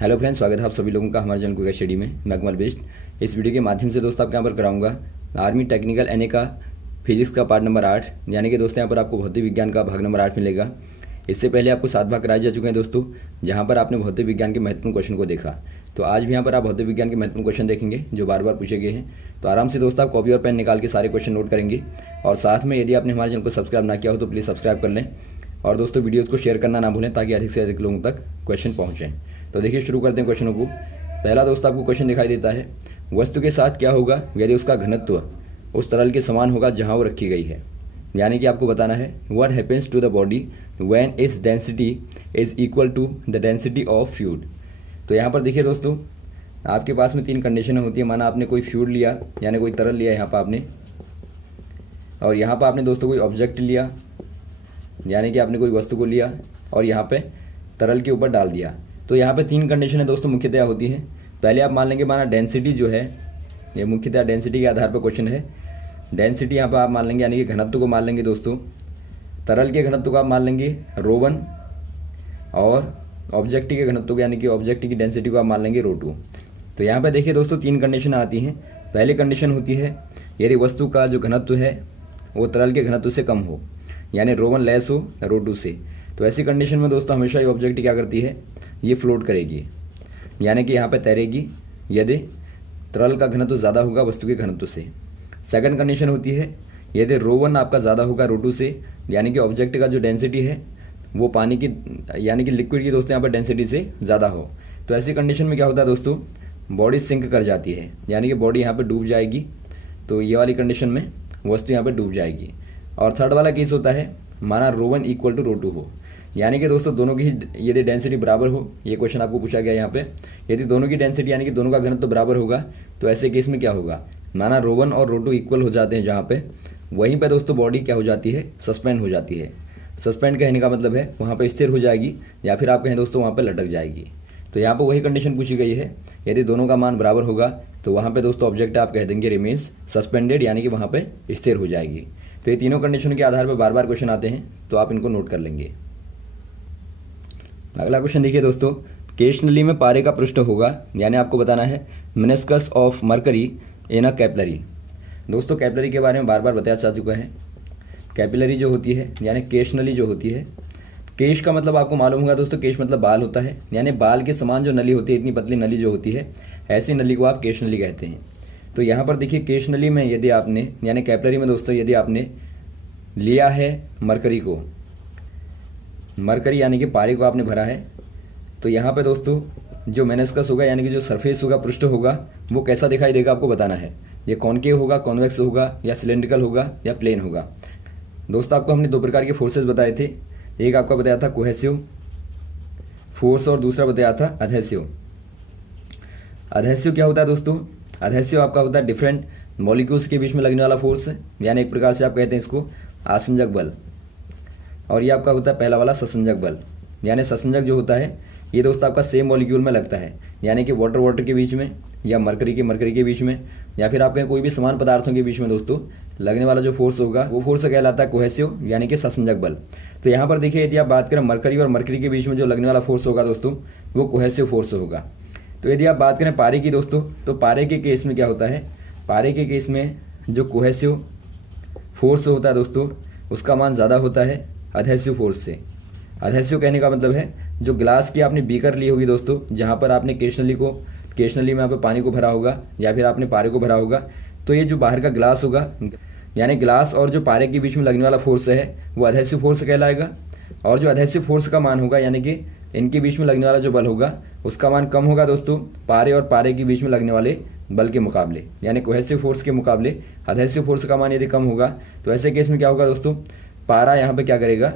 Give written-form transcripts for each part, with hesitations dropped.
Hello friends, स्वागत है आप सभी लोगों का हमारे चैनल क्विक स्टडी में। मैं अकमल बेस्ट। इस वीडियो के माध्यम से दोस्तों आपके यहाँ पर कराऊंगा आर्मी टेक्निकल एनए का फिजिक्स का पार्ट नंबर 8, यानी कि दोस्तों यहाँ पर आपको भौतिक विज्ञान का भाग नंबर 8 मिलेगा। इससे पहले आपको 7 भाग कराए जा चुके हैं दोस्तों, जहाँ पर आपने भौतिक विज्ञान के महत्वपूर्ण क्वेश्चन को देखा। तो आज भी यहाँ पर आप भौतिक विज्ञान के महत्वपूर्ण क्वेश्चन देखेंगे जो बार बार पूछे गए हैं। तो आराम से दोस्तों आप कॉपी और पेन निकाल के सारे क्वेश्चन नोट करेंगे। और साथ में यदि आपने हमारे चैनल को सब्सक्राइब ना किया हो तो प्लीज़ सब्सक्राइब कर लें। और दोस्तों वीडियोज़ को शेयर करना ना भूलें ताकि अधिक से अधिक लोगों तक क्वेश्चन पहुँचें। तो देखिए शुरू करते हैं क्वेश्चनों को। पहला दोस्तों आपको क्वेश्चन दिखाई देता है, वस्तु के साथ क्या होगा यदि उसका घनत्व उस तरल के समान होगा जहां वो रखी गई है। यानी कि आपको बताना है what happens to the body when its density is equal to the density of fluid. तो यहाँ पर देखिए दोस्तों, आपके पास में 3 कंडीशनें होती है। माना आपने कोई फ्लूइड लिया यानी कोई तरल लिया यहाँ पर आपने, और यहाँ पर आपने दोस्तों कोई ऑब्जेक्ट लिया यानी कि आपने कोई वस्तु को लिया और यहाँ पे तरल के ऊपर डाल दिया। तो यहाँ पे 3 कंडीशनें दोस्तों मुख्यतया होती हैं। पहले आप मान लेंगे, माना डेंसिटी जो है, ये मुख्यतः डेंसिटी के आधार पर क्वेश्चन है। डेंसिटी यहाँ पर आप मान लेंगे यानी कि घनत्व को मान लेंगे दोस्तों। तरल के घनत्व को आप मान लेंगे ρ1 और ऑब्जेक्ट के घनत्व को यानी कि ऑब्जेक्ट की डेंसिटी को आप मान लेंगे ρ2। तो यहाँ पर देखिए दोस्तों 3 कंडीशन आती हैं। पहली कंडीशन होती है यदि वस्तु का जो घनत्व है वो तरल के घनत्व से कम हो, यानी ρ1 लेस हो ρ2 से। तो ऐसी कंडीशन में दोस्तों हमेशा ये ऑब्जेक्ट क्या करती है, ये फ्लोट करेगी यानी कि यहाँ पे तैरेगी यदि तरल का घनत्व ज़्यादा होगा वस्तु के घनत्व से। सेकंड कंडीशन होती है यदि ρ1 आपका ज़्यादा होगा ρ2 से, यानी कि ऑब्जेक्ट का जो डेंसिटी है वो पानी की यानी कि लिक्विड की दोस्तों यहाँ पर डेंसिटी से ज़्यादा हो। तो ऐसी कंडीशन में क्या होता है दोस्तों, बॉडी सिंक कर जाती है यानी कि बॉडी यहाँ पर डूब जाएगी। तो ये वाली कंडीशन में वस्तु यहाँ पर डूब जाएगी। और थर्ड वाला केस होता है माना ρ1 इक्वल टू ρ2 हो, यानी कि दोस्तों दोनों की यदि डेंसिटी बराबर हो। ये क्वेश्चन आपको पूछा गया यहाँ पे, यदि दोनों की डेंसिटी यानी कि दोनों का घनत्व बराबर होगा तो ऐसे केस में क्या होगा, माना ρ1 और ρ2 इक्वल हो जाते हैं जहाँ पे, वहीं पे दोस्तों बॉडी क्या हो जाती है, सस्पेंड हो जाती है। सस्पेंड कहने का मतलब है वहाँ पर स्थिर हो जाएगी, या फिर आप कहें दोस्तों वहाँ पर लटक जाएगी। तो यहाँ पर वही कंडीशन पूछी गई है, यदि दोनों का मान बराबर होगा तो वहाँ पर दोस्तों ऑब्जेक्ट आप कह देंगे रिमेन्स सस्पेंडेड, यानी कि वहाँ पर स्थिर हो जाएगी। तो ये तीनों कंडीशन के आधार पर बार बार क्वेश्चन आते हैं, तो आप इनको नोट कर लेंगे। अगला क्वेश्चन देखिए दोस्तों, केश नली में पारे का पृष्ठ होगा, यानी आपको बताना है meniscus of mercury in a capillary. दोस्तों कैपिलरी के बारे में बार बार बताया जा चुका है। कैपिलरी जो होती है यानी केश नली जो होती है, केश का मतलब आपको मालूम होगा दोस्तों, केश मतलब बाल होता है, यानी बाल के समान जो नली होती है, इतनी पतली नली जो होती है, ऐसी नली को आप केश नली कहते हैं। तो यहाँ पर देखिए केश नली में यदि आपने यानी कैपिलरी में दोस्तों यदि आपने लिया है मरकरी को, मरकरी यानी कि पारे को आपने भरा है, तो यहाँ पे दोस्तों जो मेनिस्कस होगा यानी कि जो सरफेस होगा, पृष्ठ होगा, वो कैसा दिखाई देगा आपको बताना है। ये कॉनकेव होगा, कॉन्वेक्स होगा, या सिलेंड्रिकल होगा, या प्लेन होगा। दोस्तों आपको हमने 2 प्रकार के फोर्सेस बताए थे। एक आपका बताया था कोहेसिव फोर्स और दूसरा बताया था अधेसिव। अधेसिव क्या होता है दोस्तों, अधेसिव आपका होता है डिफरेंट मॉलिक्यूल्स के बीच में लगने वाला फोर्स, यानी एक प्रकार से आप कहते हैं इसको आसंजक बल। और ये आपका होता है पहला वाला ससंजक बल, यानी ससंजक जो होता है ये दोस्तों आपका सेम मॉलिक्यूल में लगता है, यानी कि वाटर के बीच में, या मरकरी के बीच में, या फिर आप कहें कोई भी समान पदार्थों के बीच में दोस्तों लगने वाला जो फोर्स होगा वो फोर्स कहलाता है कोहेसिव यानी कि ससंजक बल। तो यहाँ पर देखिए यदि आप बात करें मरकरी और मरकरी के बीच में जो लगने वाला फोर्स होगा दोस्तों वो कोहेसिव फोर्स होगा। तो यदि आप बात करें पारे की दोस्तों, तो पारे के केस में क्या होता है, पारे के केस में जो कोहेसिव फोर्स होता है दोस्तों उसका मान ज़्यादा होता है अधेसिव फोर्स से। अधेसिव कहने का मतलब है जो ग्लास की आपने बीकर ली होगी दोस्तों, जहाँ पर आपने केश नली में यहाँ पे पानी को भरा होगा या फिर आपने पारे को भरा होगा, तो ये जो बाहर का ग्लास होगा यानी ग्लास और जो पारे के बीच में लगने वाला फोर्स है वो अधेसिव फोर्स कहलाएगा। और जो अधेसिव फोर्स का मान होगा यानी कि इनके बीच में लगने वाला जो बल होगा उसका मान कम होगा दोस्तों पारे और पारे के बीच में लगने वाले बल के मुकाबले, यानी कोहेसिव फोर्स के मुकाबले अधेसिव फोर्स का मान यदि कम होगा तो ऐसे केस में क्या होगा दोस्तों, पारा यहाँ पे क्या करेगा,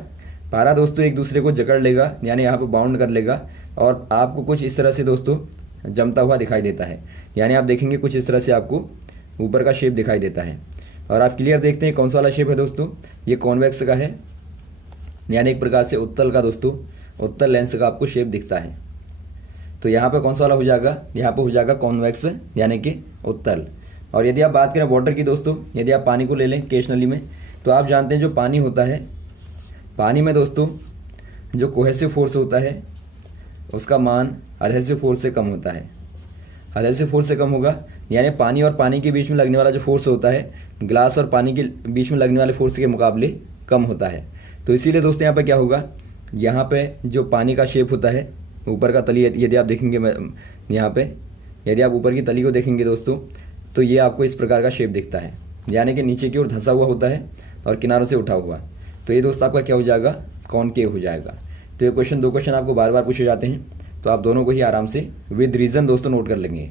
पारा दोस्तों एक दूसरे को जकड़ लेगा यानी यहाँ पे बाउंड कर लेगा, और आपको कुछ इस तरह से दोस्तों जमता हुआ दिखाई देता है। यानी आप देखेंगे कुछ इस तरह से आपको ऊपर का शेप दिखाई देता है। और आप क्लियर देखते हैं कौन सा वाला शेप है दोस्तों, ये कॉन्वेक्स का है, यानी एक प्रकार से उत्तल का दोस्तों, उत्तल लेंस का आपको शेप दिखता है। तो यहाँ पे कौन सा वाला हो जाएगा, यहाँ पे हो जाएगा कॉन्वेक्स यानी कि उत्तल। और यदि आप बात करें वाटर की दोस्तों, यदि आप पानी को ले लें केश नली में, तो आप जानते हैं जो पानी होता है, पानी में दोस्तों जो कोहेसिव फोर्स होता है उसका मान एडहेसिव फोर्स से कम होता है। एडहेसिव फोर्स से कम होगा यानी पानी और पानी के बीच में लगने वाला जो फोर्स होता है ग्लास और पानी के बीच में लगने वाले फोर्स के मुकाबले कम होता है। तो इसीलिए दोस्तों यहाँ पे क्या होगा, यहाँ पे जो पानी का शेप होता है ऊपर का तली, यदि आप देखेंगे यहाँ पे, यदि आप ऊपर की तली को देखेंगे दोस्तों तो ये आपको इस प्रकार का शेप दिखता है, यानी कि नीचे की ओर धंसा हुआ होता है और किनारों से उठा हुआ। तो ये दोस्त आपका क्या हो जाएगा, कॉनकेव हो जाएगा। तो ये क्वेश्चन, दो क्वेश्चन आपको बार बार पूछे जाते हैं, तो आप दोनों को ही आराम से विद रीजन दोस्तों नोट कर लेंगे।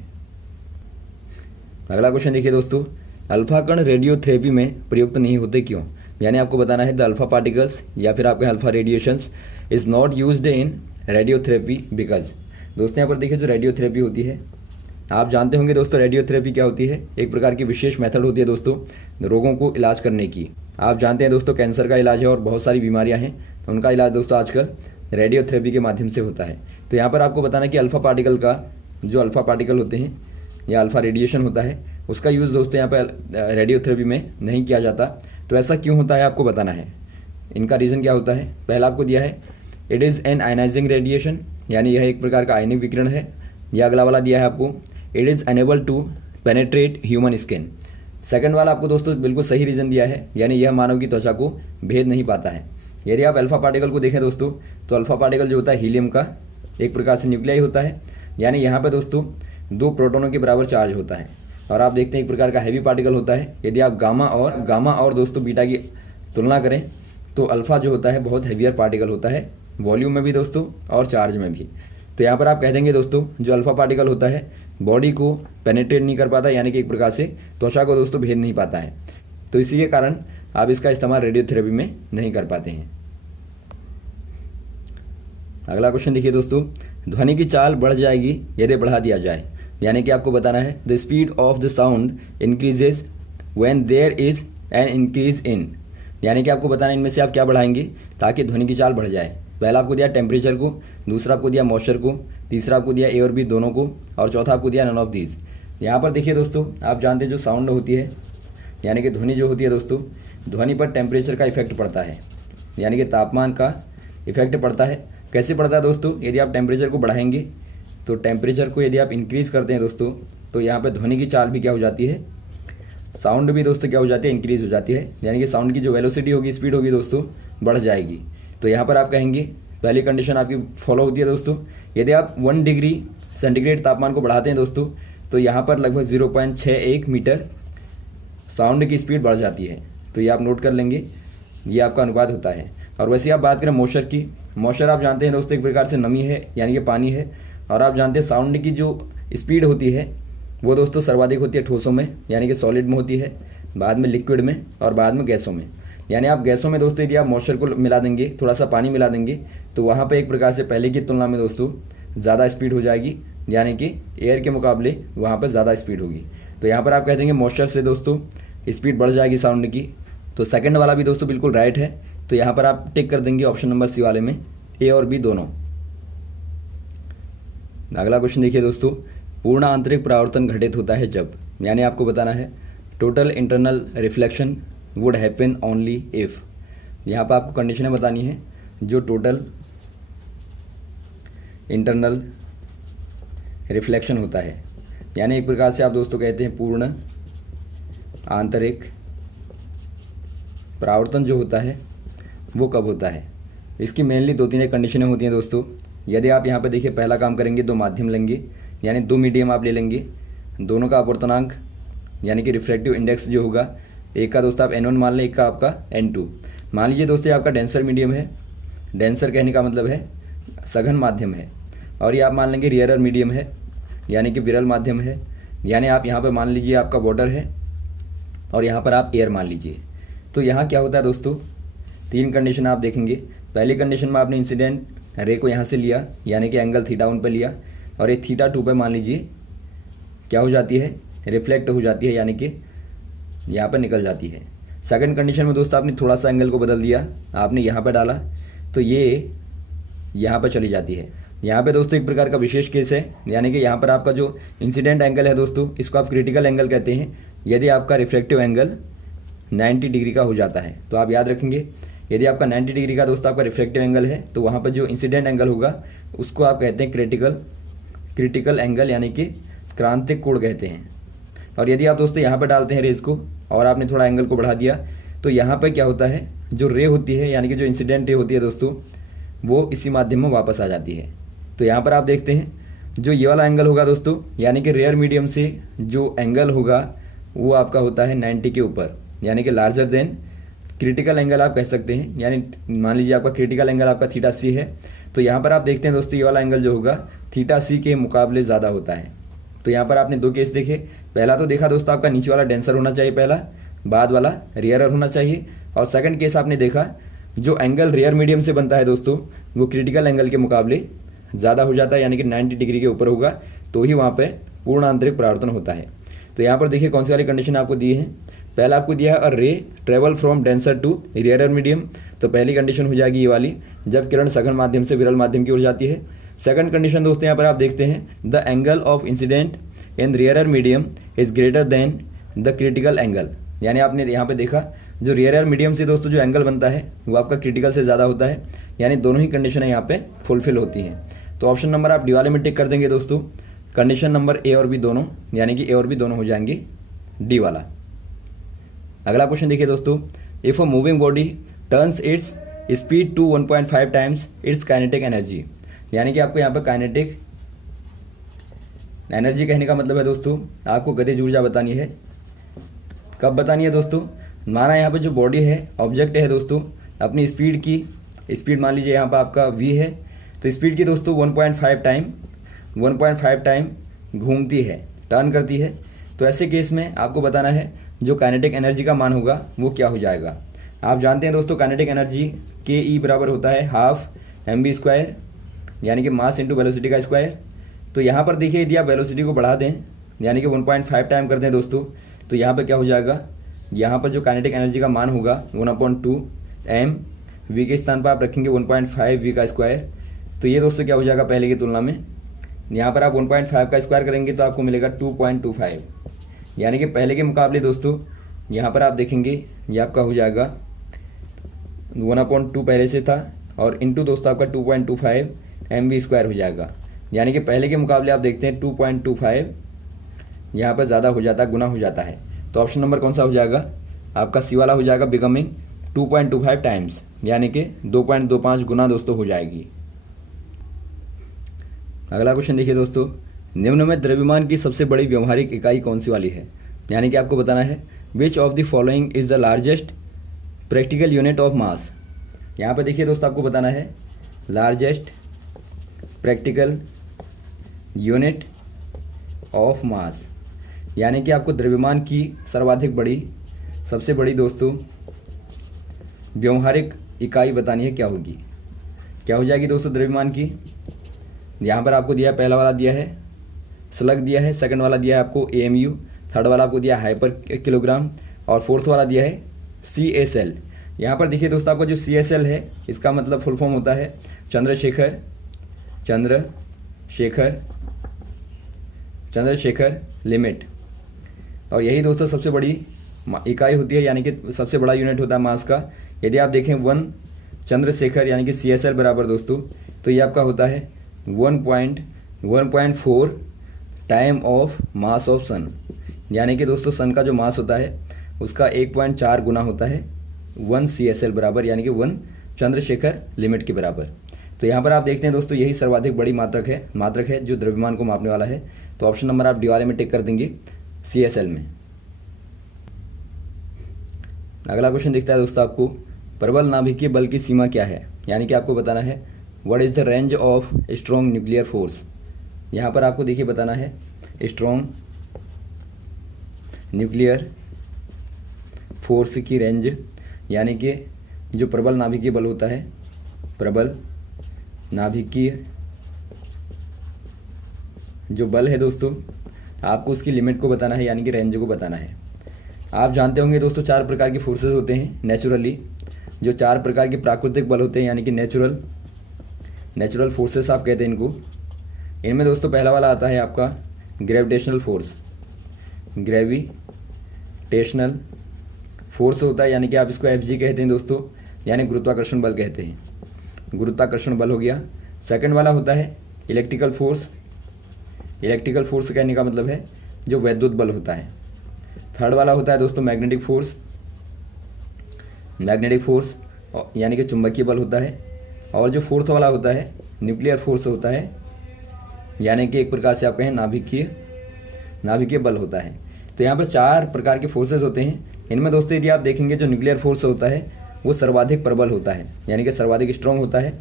अगला क्वेश्चन देखिए दोस्तों, अल्फा कण रेडियोथेरेपी में प्रयुक्त नहीं होते क्यों? यानी आपको बताना है द अल्फा पार्टिकल्स या फिर आपके alpha radiations is not used in radiotherapy because. दोस्तों यहाँ पर देखिए जो रेडियोथेरेपी होती है, आप जानते होंगे दोस्तों रेडियोथेरेपी क्या होती है, एक प्रकार की विशेष मेथड होती है दोस्तों रोगों को इलाज करने की। आप जानते हैं दोस्तों कैंसर का इलाज है और बहुत सारी बीमारियां हैं, तो उनका इलाज दोस्तों आजकल रेडियोथेरेपी के माध्यम से होता है। तो यहाँ पर आपको बताना है कि अल्फा पार्टिकल का, जो अल्फा पार्टिकल होते हैं या अल्फा रेडिएशन होता है, उसका यूज़ दोस्तों यहाँ पर रेडियोथेरेपी में नहीं किया जाता। तो ऐसा क्यों होता है आपको बताना है। इनका रीज़न क्या होता है, पहला आपको दिया है it is an ionising radiation, यानी यह एक प्रकार का आयनिक विकिरण है। या अगला वाला दिया है आपको it is unable to penetrate human skin. Second वाला आपको दोस्तों बिल्कुल सही रीज़न दिया है, यानी यह मानव की त्वचा को भेद नहीं पाता है। यदि आप अल्फा पार्टिकल को देखें दोस्तों तो अल्फा पार्टिकल जो होता है हीलियम का एक प्रकार से न्यूक्लियाई होता है, यानी यहाँ पर दोस्तों 2 प्रोटोनों के बराबर चार्ज होता है। और आप देखते हैं एक प्रकार का हैवी पार्टिकल होता है। यदि आप गामा और दोस्तों बीटा की तुलना करें तो अल्फा जो होता है बहुत हैवियर पार्टिकल होता है, वॉल्यूम में भी दोस्तों और चार्ज में भी। तो यहाँ पर आप कह देंगे दोस्तों जो अल्फा पार्टिकल होता है बॉडी को पेनेट्रेट नहीं कर पाता, यानी कि एक प्रकार से त्वचा को दोस्तों भेद नहीं पाता है। तो इसी के कारण आप इसका इस्तेमाल रेडियोथेरेपी में नहीं कर पाते हैं। अगला क्वेश्चन देखिए दोस्तों, ध्वनि की चाल बढ़ जाएगी यदि बढ़ा दिया जाए। यानी कि आपको बताना है the speed of the sound increases when there is an increase in. यानी कि आपको बताना है इनमें से आप क्या बढ़ाएंगे ताकि ध्वनि की चाल बढ़ जाए। पहला आपको दिया टेम्परेचर को, दूसरा आपको दिया मॉइस्चर को, तीसरा आपको दिया ए और बी दोनों को, और चौथा आपको दिया नन ऑफ दीज। यहाँ पर देखिए दोस्तों आप जानते हैं जो साउंड होती है यानी कि ध्वनि जो होती है दोस्तों, ध्वनि पर टेम्परेचर का इफेक्ट पड़ता है, यानी कि तापमान का इफेक्ट पड़ता है। कैसे पड़ता है दोस्तों, यदि आप टेम्परेचर को बढ़ाएंगे तो टेम्परेचर को यदि आप इंक्रीज़ करते हैं दोस्तों तो यहाँ पे ध्वनि की चाल भी क्या हो जाती है, साउंड भी दोस्तों क्या हो जाती है, इंक्रीज़ हो जाती है। यानी कि साउंड की जो वेलोसिटी होगी, स्पीड होगी दोस्तों बढ़ जाएगी। तो यहाँ पर आप कहेंगे पहली कंडीशन आपकी फॉलो होती है दोस्तों, यदि आप 1 डिग्री सेंटीग्रेड तापमान को बढ़ाते हैं दोस्तों तो यहाँ पर लगभग 0.61 मीटर साउंड की स्पीड बढ़ जाती है। तो ये आप नोट कर लेंगे, ये आपका अनुपात होता है। और वैसे आप बात करें मॉइस्चर की, मॉइस्चर आप जानते हैं दोस्तों एक प्रकार से नमी है, यानी कि पानी है। और आप जानते हैं साउंड की जो स्पीड होती है वो दोस्तों सर्वाधिक होती है ठोसों में, यानी कि सॉलिड में होती है, बाद में लिक्विड में और बाद में गैसों में। यानी आप गैसों में दोस्तों यदि आप मॉइस्चर को मिला देंगे, थोड़ा सा पानी मिला देंगे, तो वहाँ पे एक प्रकार से पहले की तुलना में दोस्तों ज़्यादा स्पीड हो जाएगी, यानी कि एयर के मुकाबले वहाँ पर ज़्यादा स्पीड होगी। तो यहाँ पर आप कह देंगे मॉइस्चर से दोस्तों स्पीड बढ़ जाएगी साउंड की। तो सेकंड वाला भी दोस्तों बिल्कुल राइट है। तो यहाँ पर आप टिक कर देंगे ऑप्शन नंबर सी वाले में, ए और बी दोनों। अगला क्वेश्चन देखिए दोस्तों, पूर्ण आंतरिक परावर्तन घटित होता है जब, यानी आपको बताना है total internal reflection would happen only if. यहाँ पर आपको कंडीशनें बतानी है जो टोटल इंटरनल रिफ्लेक्शन होता है, यानी एक प्रकार से आप दोस्तों कहते हैं पूर्ण आंतरिक परावर्तन जो होता है वो कब होता है। इसकी मेनली 2-3 कंडीशनें होती हैं दोस्तों। यदि आप यहाँ पे देखिए पहला काम करेंगे 2 माध्यम लेंगे, यानी 2 मीडियम आप ले लेंगे, दोनों का अपवर्तनांक यानी कि रिफ्रैक्टिव इंडेक्स जो होगा, एक का दोस्तों आप N1 मान लें, एक का आपका N2 मान लीजिए। दोस्तों आपका डेंसर मीडियम है, डेंसर कहने का मतलब है सघन माध्यम है, और ये आप मान लेंगे रियरर मीडियम है, यानी कि विरल माध्यम है। यानी आप यहाँ पर मान लीजिए आपका वाटर है और यहाँ पर आप एयर मान लीजिए। तो यहाँ क्या होता है दोस्तों, 3 कंडीशन आप देखेंगे। पहली कंडीशन में आपने इंसिडेंट रे को यहाँ से लिया, यानी कि एंगल θ1 पर लिया, और ये θ2 पर मान लीजिए क्या हो जाती है, रिफ्लेक्ट हो जाती है, यानी कि यहाँ पर निकल जाती है। सेकंड कंडीशन में दोस्तों आपने थोड़ा सा एंगल को बदल दिया, आपने यहाँ पर डाला तो ये यहाँ पर चली जाती है। यहाँ पे दोस्तों एक प्रकार का विशेष केस है, यानी कि यहाँ पर आपका जो इंसिडेंट एंगल है दोस्तों, इसको आप क्रिटिकल एंगल कहते हैं, यदि आपका रिफ्लेक्टिव एंगल 90 डिग्री का हो जाता है। तो आप याद रखेंगे यदि आपका 90 डिग्री का दोस्तों आपका रिफ्लेक्टिव एंगल है तो वहाँ पर जो इंसिडेंट एंगल होगा उसको आप कहते हैं क्रिटिकल एंगल, यानी कि क्रांतिक कोण कहते हैं। और यदि आप दोस्तों यहाँ पर डालते हैं रेज को और आपने थोड़ा एंगल को बढ़ा दिया तो यहाँ पर क्या होता है, जो रे होती है यानी कि जो इंसिडेंट रे होती है दोस्तों, वो इसी माध्यम में वापस आ जाती है। तो यहाँ पर आप देखते हैं जो ये वाला एंगल होगा दोस्तों, यानी कि रेयर मीडियम से जो एंगल होगा वो आपका होता है 90 के ऊपर, यानी कि लार्जर देन क्रिटिकल एंगल आप कह सकते हैं। यानी मान लीजिए आपका क्रिटिकल एंगल आपका थीटा सी है, तो यहाँ पर आप देखते हैं दोस्तों ये वाला एंगल जो होगा थीटा सी के मुकाबले ज़्यादा होता है। तो यहाँ पर आपने दो केस देखे, पहला तो देखा दोस्तों आपका नीचे वाला डेंसर होना चाहिए पहला, बाद वाला रेयरर होना चाहिए। और सेकंड केस आपने देखा जो एंगल रेयर मीडियम से बनता है दोस्तों वो क्रिटिकल एंगल के मुकाबले ज़्यादा हो जाता है, यानी कि 90 डिग्री के ऊपर होगा तो ही वहाँ पे पूर्ण आंतरिक परावर्तन होता है। तो यहाँ पर देखिए कौन सी वाली कंडीशन आपको दी है। पहला आपको दिया है a ray travel from denser to rare medium, तो पहली कंडीशन हो जाएगी ये वाली, जब किरण सघन माध्यम से विरल माध्यम की ओर जाती है। सेकंड कंडीशन दोस्तों यहाँ पर आप देखते हैं the angle of incident in rare medium is greater than the critical angle, यानी आपने यहाँ पे देखा जो रेयर मीडियम से दोस्तों जो एंगल बनता है वो आपका क्रिटिकल से ज़्यादा होता है, यानी दोनों ही कंडीशनें यहाँ पे फुलफिल होती हैं। तो ऑप्शन नंबर आप डी वाले में टिक कर देंगे दोस्तों, कंडीशन नंबर ए और बी दोनों, यानी कि ए और बी दोनों हो जाएंगे डी वाला। अगला क्वेश्चन देखिए दोस्तों, if a moving body turns its speed to 1.5 times its kinetic energy, यानी कि आपको यहाँ पर काइनेटिक एनर्जी कहने का मतलब है दोस्तों आपको गतिज ऊर्जा बतानी है। कब बतानी है दोस्तों, माना यहाँ पर जो बॉडी है ऑब्जेक्ट है दोस्तों अपनी स्पीड की, स्पीड मान लीजिए यहाँ पर आपका v है, तो स्पीड की दोस्तों 1.5 टाइम घूमती है, टर्न करती है। तो ऐसे केस में आपको बताना है जो काइनेटिक एनर्जी का मान होगा वो क्या हो जाएगा। आप जानते हैं दोस्तों काइनेटिक एनर्जी के ई बराबर होता है हाफ mv², यानी कि मास इंटू वेलोसिटी का स्क्वायर। तो यहाँ पर देखिए यदि आप वेलोसिटी को बढ़ा दें यानी कि 1.5 टाइम कर दें दोस्तों, तो यहाँ पर क्या हो जाएगा, यहाँ पर जो काइनेटिक एनर्जी का मान होगा 1/2 m, v के स्थान पर आप रखेंगे 1.5 v का स्क्वायर। तो ये दोस्तों क्या हो जाएगा पहले की तुलना में, यहाँ पर आप 1.5 का स्क्वायर करेंगे तो आपको मिलेगा 2.25, यानी कि पहले के मुकाबले दोस्तों यहाँ पर आप देखेंगे ये आपका हो जाएगा 1/2 पहले से था और इंटू दोस्तों आपका 2.25 mv² हो जाएगा, यानी कि पहले के मुकाबले आप देखते हैं 2.25 यहाँ पर ज़्यादा हो जाता है, गुना हो जाता है। तो ऑप्शन नंबर कौन सा हो जाएगा आपका सी वाला हो जाएगा, बिकमिंग 2.25 टाइम्स, यानी कि 2.25 गुना दोस्तों हो जाएगी। अगला क्वेश्चन देखिए दोस्तों, निम्न में द्रव्यमान की सबसे बड़ी व्यवहारिक इकाई कौन सी वाली है, यानी कि आपको बताना है which of the following is the largest practical unit of mass. यहाँ पर देखिए दोस्तों आपको बताना है largest practical unit of mass, यानी कि आपको द्रव्यमान की सर्वाधिक बड़ी, सबसे बड़ी दोस्तों व्यवहारिक इकाई बतानी है, क्या होगी, क्या हो जाएगी दोस्तों द्रव्यमान की। यहाँ पर आपको दिया है, पहला वाला दिया है स्लग दिया है, सेकंड वाला दिया है आपको AMU, थर्ड वाला आपको दिया है हाइपर किलोग्राम और फोर्थ वाला दिया है CSL। यहाँ पर देखिए दोस्तों आपका जो CSL है इसका मतलब फुल फॉर्म होता है चंद्रशेखर लिमिट, और यही दोस्तों सबसे बड़ी इकाई होती है, यानी कि सबसे बड़ा यूनिट होता है मास का। यदि आप देखें 1 चंद्रशेखर यानी कि CSL बराबर दोस्तों, तो ये आपका होता है 1.4 टाइम ऑफ मास ऑफ सन, यानी कि दोस्तों सन का जो मास होता है उसका 1.4 गुना होता है 1 CSL बराबर, यानी कि 1 चंद्रशेखर लिमिट के बराबर। तो यहाँ पर आप देखते हैं दोस्तों यही सर्वाधिक बड़ी मात्रक है जो द्रव्यमान को मापने वाला है। तो ऑप्शन नंबर आप डी वाले में टिक कर देंगे CSL में। अगला क्वेश्चन दिखता है दोस्तों आपको, प्रबल नाभिकीय बल की सीमा क्या है, यानी कि आपको बताना है what is the range of strong nuclear force. यहाँ पर आपको देखिए बताना है स्ट्रॉन्ग न्यूक्लियर फोर्स की रेंज, यानी कि जो प्रबल नाभिकीय बल होता है, प्रबल नाभिकीय जो बल है दोस्तों आपको उसकी लिमिट को बताना है, यानी कि रेंज को बताना है। आप जानते होंगे दोस्तों 4 प्रकार के फोर्सेस होते हैं नेचुरली, जो 4 प्रकार के प्राकृतिक बल होते हैं, यानी कि नेचुरल फोर्सेस आप कहते हैं इनको। इनमें दोस्तों पहला वाला आता है आपका ग्रेविटेशनल फोर्स होता है, यानी कि आप इसको FG कहते हैं दोस्तों। यानी गुरुत्वाकर्षण बल कहते हैं, गुरुत्वाकर्षण बल हो गया। सेकंड वाला होता है इलेक्ट्रिकल फोर्स, इलेक्ट्रिकल फोर्स कहने का मतलब है जो वैद्युत बल होता है। थर्ड वाला होता है दोस्तों मैग्नेटिक फोर्स, मैग्नेटिक फोर्स यानी कि चुंबकीय बल होता है। और जो फोर्थ वाला होता है न्यूक्लियर फोर्स होता है, यानी कि एक प्रकार से आप कहें नाभिकीय बल होता है। तो यहाँ पर 4 प्रकार के फोर्सेज होते हैं। इनमें दोस्तों यदि आप देखेंगे जो न्यूक्लियर फोर्स होता है वो सर्वाधिक प्रबल होता है, यानी कि सर्वाधिक स्ट्रॉन्ग होता है।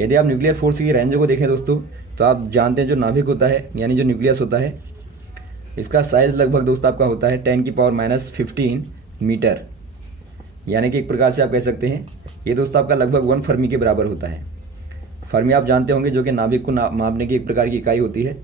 यदि आप न्यूक्लियर फोर्स की रेंज को देखें दोस्तों तो आप जानते हैं जो नाभिक होता है यानी जो न्यूक्लियस होता है, इसका साइज लगभग दोस्तों आपका होता है 10⁻⁻15 मीटर, यानी कि एक प्रकार से आप कह सकते हैं ये दोस्तों आपका लगभग 1 फर्मी के बराबर होता है। फर्मी आप जानते होंगे जो कि नाभिक को मापने की एक प्रकार की इकाई होती है।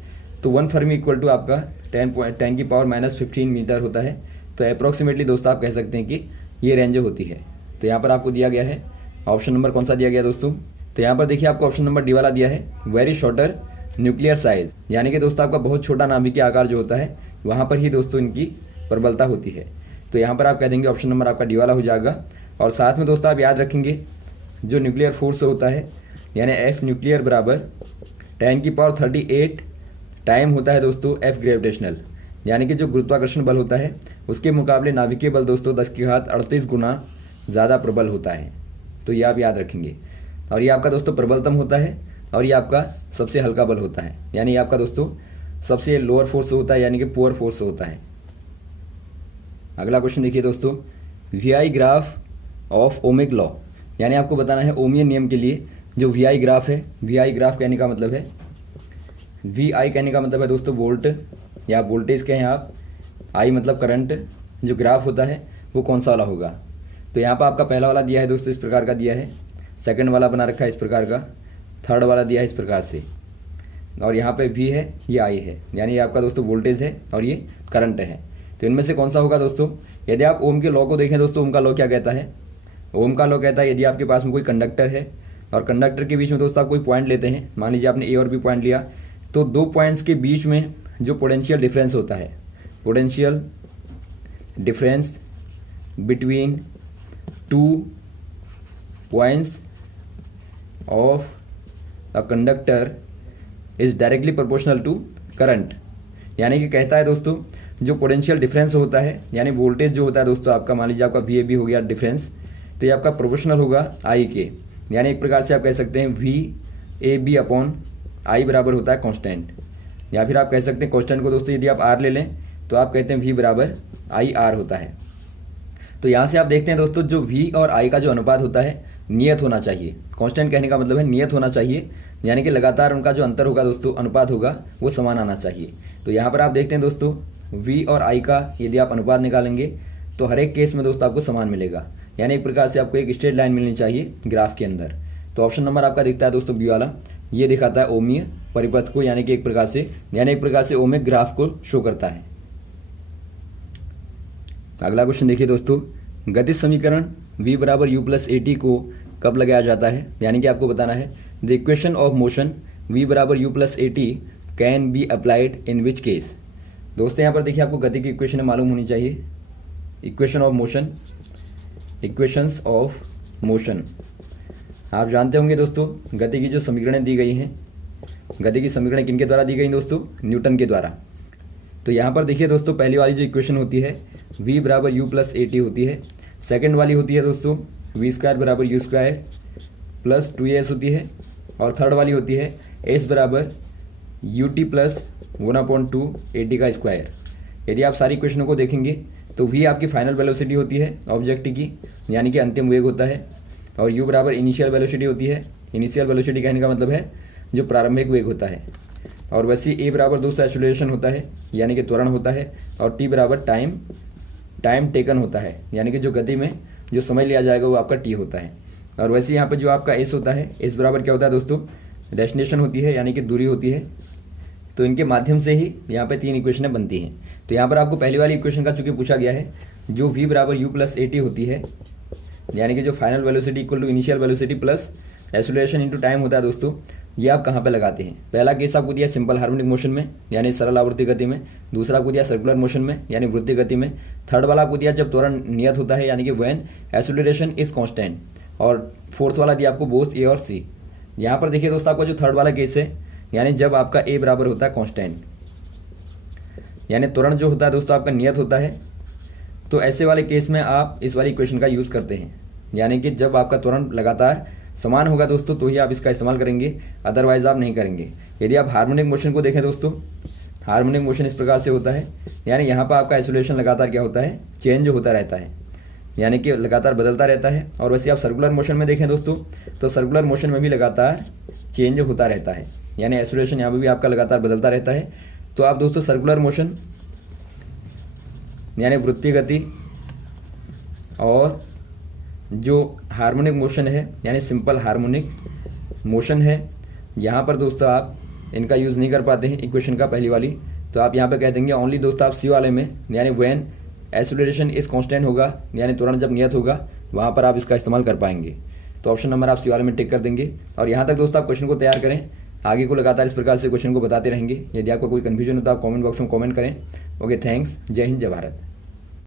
तो 1 फर्मी इक्वल टू आपका 10⁻15 मीटर होता है। तो अप्रॉक्सीमेटली दोस्तों आप कह सकते हैं कि ये रेंज होती है। तो यहाँ पर आपको दिया गया है ऑप्शन नंबर कौन सा दिया गया दोस्तों, तो यहाँ पर देखिए आपको ऑप्शन नंबर डी वाला दिया है वेरी शॉर्टर न्यूक्लियर साइज, यानी कि दोस्तों आपका बहुत छोटा नाभिकीय आकार जो होता है वहाँ पर ही दोस्तों इनकी प्रबलता होती है। तो यहाँ पर आप कह देंगे ऑप्शन नंबर आपका डी वाला हो जाएगा। और साथ में दोस्तों आप याद रखेंगे जो न्यूक्लियर फोर्स होता है यानी एफ न्यूक्लियर बराबर 10⁻38 टाइम होता है दोस्तों एफ ग्रेविटेशनल, यानी कि जो गुरुत्वाकर्षण बल होता है उसके मुकाबले नाभिकीय बल दोस्तों 10⁻38 गुना ज़्यादा प्रबल होता है। तो ये आप याद रखेंगे। और ये आपका दोस्तों प्रबलतम होता है और ये आपका सबसे हल्का बल होता है, यानी ये आपका दोस्तों सबसे लोअर फोर्स होता है, यानी कि पुअर फोर्स होता है। अगला क्वेश्चन देखिए दोस्तों, VI graph of ohmic law, यानी आपको बताना है ओमियन नियम के लिए जो वीआई ग्राफ है। वीआई ग्राफ कहने का मतलब है, वीआई कहने का मतलब है दोस्तों वोल्ट या वोल्टेज कहें आप, आई मतलब करंट, जो ग्राफ होता है वो कौन सा वाला होगा। तो यहाँ पर आपका पहला वाला दिया है दोस्तों इस प्रकार का दिया है, सेकंड वाला बना रखा है इस प्रकार का, थर्ड वाला दिया है इस प्रकार से, और यहाँ पे वी है ये आई है, यानी ये आपका दोस्तों वोल्टेज है और ये करंट है। तो इनमें से कौन सा होगा दोस्तों। यदि आप ओम के लॉ को देखें दोस्तों, ओम का लॉ क्या कहता है, ओम का लॉ कहता है यदि आपके पास में कोई कंडक्टर है और कंडक्टर के बीच में दोस्तों आप कोई पॉइंट लेते हैं, मान लीजिए आपने ए और बी पॉइंट लिया, तो 2 पॉइंट्स के बीच में जो पोटेंशियल डिफरेंस होता है, potential difference between 2 points of a conductor is directly proportional to current, यानी कि कहता है दोस्तों जो पोटेंशियल डिफरेंस होता है यानी वोल्टेज जो होता है दोस्तों आपका, मान लीजिए आपका वी ए बी हो गया डिफरेंस, तो ये आपका प्रोपोर्शनल होगा आई के, यानी एक प्रकार से आप कह सकते हैं V A B upon I बराबर होता है कांस्टेंट, या फिर आप कह सकते हैं कांस्टेंट को दोस्तों यदि आप आर ले लें तो आप कहते हैं वी बराबर आई आर होता है। तो यहाँ से आप देखते हैं दोस्तों जो वी और आई का जो अनुपात होता है नियत होना चाहिए। कांस्टेंट कहने का मतलब है नियत होना चाहिए, यानी कि लगातार उनका जो अंतर होगा दोस्तों, अनुपात होगा, वो समान आना चाहिए। तो यहाँ पर आप देखते हैं दोस्तों वी और आई का यदि आप अनुपात निकालेंगे तो हर एक केस में दोस्तों आपको समान मिलेगा, यानी एक प्रकार से आपको एक स्ट्रेट लाइन मिलनी चाहिए ग्राफ के अंदर। तो ऑप्शन नंबर आपका दिखता है दोस्तों बी वाला, ये दिखाता है ओमीय परिपथ को, यानी कि एक प्रकार से ओमिक ग्राफ को शो करता है। अगला क्वेश्चन देखिए दोस्तों, गतिज समीकरण v बराबर u प्लस ए टी को कब लगाया जाता है, यानी कि आपको बताना है the equation of motion v बराबर u plus A T can be applied in which case. दोस्तों यहाँ पर देखिए आपको गति की इक्वेशन मालूम होनी चाहिए, equation of motion, equations of motion आप जानते होंगे दोस्तों। गति की जो समीकरणें दी गई हैं, गति की समीकरणें किनके द्वारा दी गई दोस्तों, न्यूटन के द्वारा। तो यहाँ पर देखिए दोस्तों पहली वाली जो इक्वेशन होती है v बराबर u प्लस ए टी होती है, सेकंड वाली होती है दोस्तों वी स्क्वायर बराबर यू स्क्वायर प्लस 2as होती है, और थर्ड वाली होती है s बराबर U T plus 1/2 A T का स्क्वायर। यदि आप सारी इक्वेशनों को देखेंगे तो v आपकी फाइनल वेलोसिटी होती है ऑब्जेक्ट की, यानी कि अंतिम वेग होता है, और u बराबर इनिशियल वेलोसिटी होती है। इनिशियल वेलोसिटी कहने का मतलब है जो प्रारंभिक वेग होता है, और वैसे a बराबर दोस्तों एक्सेलरेशन होता है, यानी कि त्वरण होता है, और t बराबर टाइम टेकन होता है, यानी कि जो गति में जो समय लिया जाएगा वो आपका t होता है। और वैसे यहाँ पर जो आपका s होता है, s बराबर क्या होता है दोस्तों, डेस्टिनेशन होती है, यानी कि दूरी होती है। तो इनके माध्यम से ही यहाँ पे 3 इक्वेशनें बनती हैं। तो यहाँ पर आपको पहली वाली इक्वेशन का चूंकि पूछा गया है, जो v बराबर u प्लस ए टी होती है, यानी कि जो final velocity equal to initial velocity plus acceleration into time होता है दोस्तों, ये आप कहाँ पे लगाते हैं। पहला केस आपको दिया सिंपल हार्मोनिक मोशन में, यानी सरल आवर्ती गति में, दूसरा आपको दिया सर्कुलर मोशन में, यानी वृत्तीय गति में, थर्ड वाला आपको दिया जब त्वरण नियत होता है, यानी कि व्हेन एक्सेलरेशन इज कांस्टेंट, और फोर्थ वाला दिया आपको बोथ ए और सी। यहाँ पर देखिए दोस्तों आपका जो थर्ड वाला केस है, यानी जब आपका ए बराबर होता है कांस्टेंट, यानी त्वरण जो होता है दोस्तों आपका नियत होता है, तो ऐसे वाले केस में आप इस वाली इक्वेशन का यूज़ करते हैं। यानी कि जब आपका त्वरण लगातार समान होगा दोस्तों तो ही आप इसका इस्तेमाल करेंगे, अदरवाइज आप नहीं करेंगे। यदि आप हार्मोनिक मोशन को देखें दोस्तों, हार्मोनिक मोशन इस प्रकार से होता है, यानी यहाँ पर आपका आइसोलेशन लगातार क्या होता है, चेंज होता रहता है, यानी कि लगातार बदलता रहता है। और वैसे आप सर्कुलर मोशन में देखें दोस्तों, तो सर्कुलर मोशन में भी लगातार चेंज होता रहता है, यानी आइसोलेशन यहाँ पर भी आपका लगातार बदलता रहता है। तो आप दोस्तों सर्कुलर मोशन यानी वृत्तीय गति और जो हार्मोनिक मोशन है यानी सिंपल हार्मोनिक मोशन है, यहाँ पर दोस्तों आप इनका यूज़ नहीं कर पाते हैं इक्वेशन का पहली वाली। तो आप यहाँ पे कह देंगे ओनली दोस्तों आप सी वाले में, यानी व्हेन एक्सेलरेशन इज कांस्टेंट होगा, यानी त्वरण जब नियत होगा, वहाँ पर आप इसका इस्तेमाल कर पाएंगे। तो ऑप्शन नंबर आप सी वाले में टिक कर देंगे। और यहाँ तक दोस्तों आप क्वेश्चन को तैयार करें, आगे को लगातार इस प्रकार से क्वेश्चन को बताते रहेंगे। यदि आपको कोई कन्फ्यूजन हो तो आप कॉमेंट बॉक्स में कॉमेंट करें। Okay, thanks. जय हिंद, जय भारत।